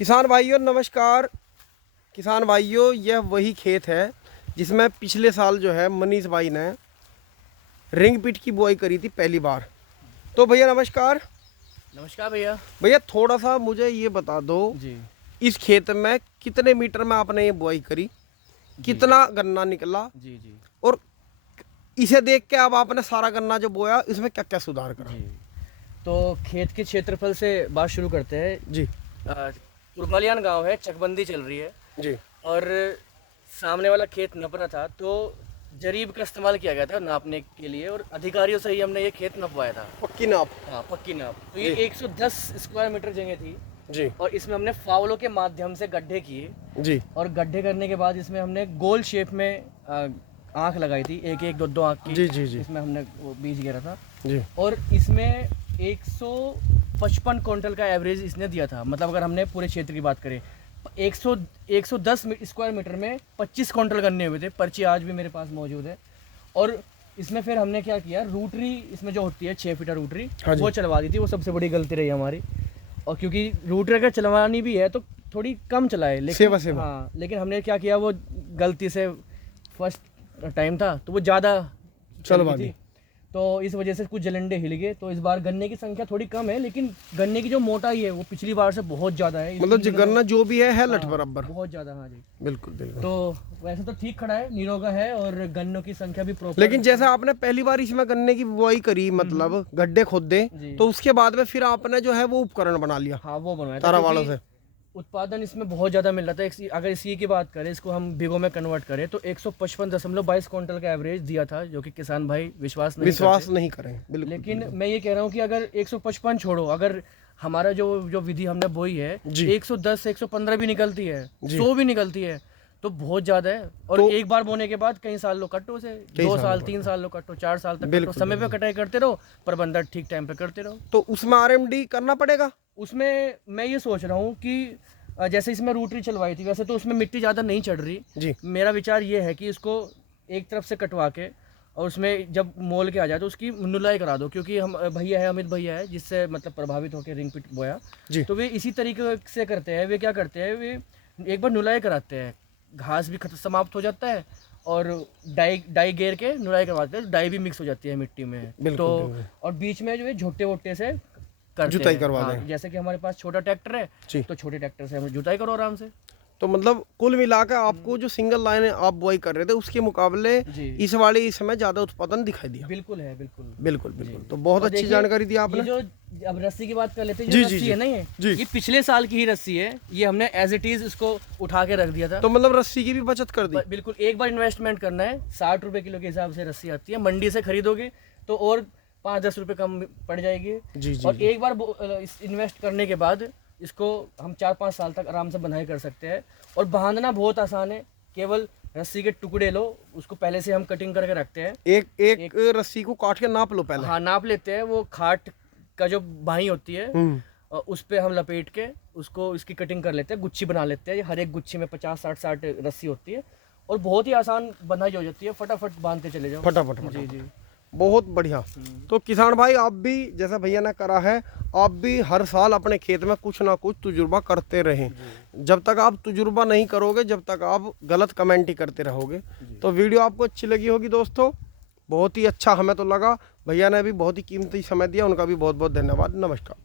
किसान भाइयों नमस्कार। किसान भाइयों, यह वही खेत है जिसमें पिछले साल जो है मनीष भाई ने रिंग पिट की बुआई करी थी पहली बार। तो भैया नमस्कार। नमस्कार भैया। भैया थोड़ा सा मुझे ये बता दो, जी इस खेत में कितने मीटर में आपने ये बुआई करी, कितना गन्ना निकला, जी जी और इसे देख के अब आपने सारा गन्ना जो बोया इसमें क्या क्या सुधार करा? जी। तो खेत के क्षेत्रफल से बात शुरू करते हैं जी तुरमलियान गांव है, चकबंदी चल रही है जी और सामने वाला खेत नपना था तो जरीब का इस्तेमाल किया गया था नापने के लिए और अधिकारियों से ही हमने ये खेत नपवाया था। पक्की नाप। हाँ, पक्की नाप। तो ये 110 स्क्वायर मीटर जगह थी जी और इसमें हमने फावलों के माध्यम से गड्ढे किए जी और गड्ढे करने के बाद इसमें हमने गोल शेप में आँख लगाई थी, एक एक दो दो आँख की। जी जी जी इसमें हमने वो बीज गिरा था जी और इसमें 155 क्विंटल का एवरेज इसने दिया था। मतलब अगर हमने पूरे क्षेत्र की बात करें 110 स्क्वायर मीटर में 25 क्विंटल गन्ने हुए थे। पर्ची आज भी मेरे पास मौजूद है। और इसमें फिर हमने क्या किया, रूटरी इसमें जो होती है 6 फीटर रूटरी, हाँ जी। वो चलवा दी थी। वो सबसे बड़ी गलती रही हमारी। और क्योंकि रूटरी अगर चलवानी भी है तो थोड़ी कम चलाए, लेकिन सेवा। हाँ, लेकिन हमने क्या किया, वो गलती से फर्स्ट टाइम था तो वो ज़्यादा चलवा थी, दी। तो इस वजह से कुछ जलंडे हिल गए। तो इस बार गन्ने की संख्या थोड़ी कम है, लेकिन गन्ने की जो मोटाई है वो पिछली बार से बहुत ज़्यादा है। मतलब जो गन्ना जो भी है लठ हाँ, बराबर। बहुत ज़्यादा। हाँ जी, बिल्कुल बिल्कुल। तो वैसे तो ठीक खड़ा है, निरोगा है और गन्नों की संख्या भी प्रॉपर। लेकिन जैसे आपने पहली बार इसमें गन्ने की बुआई करी, मतलब गड्ढे खोदे, जी। तो उसके बाद में फिर आपने जो है वो उपकरण बना लिया हाँ, वो बनवाया था तारा वालों क्योंकि से। उत्पादन इसमें बहुत ज़्यादा मिल रहा था। अगर इसी की बात करें, इसको हम बीघों में कन्वर्ट करें तो 155.22 क्विंटल का एवरेज दिया था, जो कि किसान भाई विश्वास नहीं करें। बिल्कुल। लेकिन मैं ये कह रहा हूँ कि अगर 155 छोड़ो, अगर हमारा जो विधि हमने बोई है जी। 110 115 भी निकलती है, जी। 100 भी निकलती है तो बहुत ज़्यादा है। और तो एक बार बोने के बाद कई साल लो कट्टो से, 2 साल 3 साल लो कट्टो, 4 साल तक कट्टो। बिल्कुल, समय पे कटाई करते रहो, प्रबंधन ठीक टाइम पे करते रहो। तो उसमें आरएमडी करना पड़ेगा। उसमें मैं ये सोच रहा हूँ कि जैसे इसमें रूटरी चलवाई थी, वैसे तो उसमें मिट्टी ज़्यादा नहीं चढ़ रही जी। मेरा विचार ये है कि इसको एक तरफ से कटवा के और उसमें जब मोल के आ जाए तो उसकी नुलाई करा दो। क्योंकि हम भैया है, अमित भैया है, जिससे मतलब प्रभावित होकर रिंग पिट बोया जी। तो वे इसी तरीके से करते हैं। वे क्या करते हैं, वे एक बार नुलाई कराते हैं, घास भी समाप्त हो जाता है और डाई गेर के नुलाई करवाते हैं, डाई भी मिक्स हो जाती है मिट्टी में। बिल्कुल, तो बिल्कुल। और बीच में जो है झोटे वोटे से करते जुताई हैं। करवा हाँ, दें। जैसे कि हमारे पास छोटा ट्रैक्टर है जी। तो छोटे ट्रैक्टर से हम जुताई करो आराम से। तो मतलब कुल मिलाकर आपको जो सिंगल लाइन आप बुआई कर रहे थे उसके मुकाबले जी। इस वाले इसमें ज्यादा उत्पादन दिखाई दिया। बिल्कुल है, बिल्कुल बिल्कुल बिल्कुल। जी। तो बहुत और अच्छी देखिए, जानकारी दी ये आपने। जो अब रस्सी की बात कर लेते हैं, जी, जो जी, रस्सी जी। है ना, जी। ये पिछले साल की ही रस्सी है। ये हमने एज इट इज इसको उठा के रख दिया था। तो मतलब रस्सी की भी बचत कर दी। बिल्कुल, एक बार इन्वेस्टमेंट करना है। 60 रुपए किलो के हिसाब से रस्सी आती है, मंडी से खरीदोगे तो और 5-10 रुपए कम पड़ जाएगी। जी जी और जी। एक बार इन्वेस्ट करने के बाद इसको हम 4-5 साल तक आराम से बंधाई कर सकते हैं। और बांधना बहुत आसान है, केवल रस्सी के टुकड़े लो, उसको पहले से हम कटिंग करके रखते हैं। एक रस्सी को काट के नाप लो पहले। हाँ, नाप लेते हैं। वो खाट का जो बाही होती है और उस पे हम लपेट के उसको इसकी कटिंग कर लेते हैं, गुच्छी बना लेते हैं। हर एक गुच्छी में 50-60 रस्सी होती है और बहुत ही आसान बंधाई हो जाती है। फटाफट बांधते चले जाओ। फटाफट। जी जी। बहुत बढ़िया। तो किसान भाई, आप भी जैसा भैया ने करा है, आप भी हर साल अपने खेत में कुछ ना कुछ तजुर्बा करते रहें। जब तक आप तजुर्बा नहीं करोगे, जब तक आप गलत कमेंट ही करते रहोगे। तो वीडियो आपको अच्छी लगी होगी दोस्तों, बहुत ही अच्छा हमें तो लगा। भैया ने भी बहुत ही कीमती समय दिया, उनका भी बहुत बहुत धन्यवाद। नमस्कार।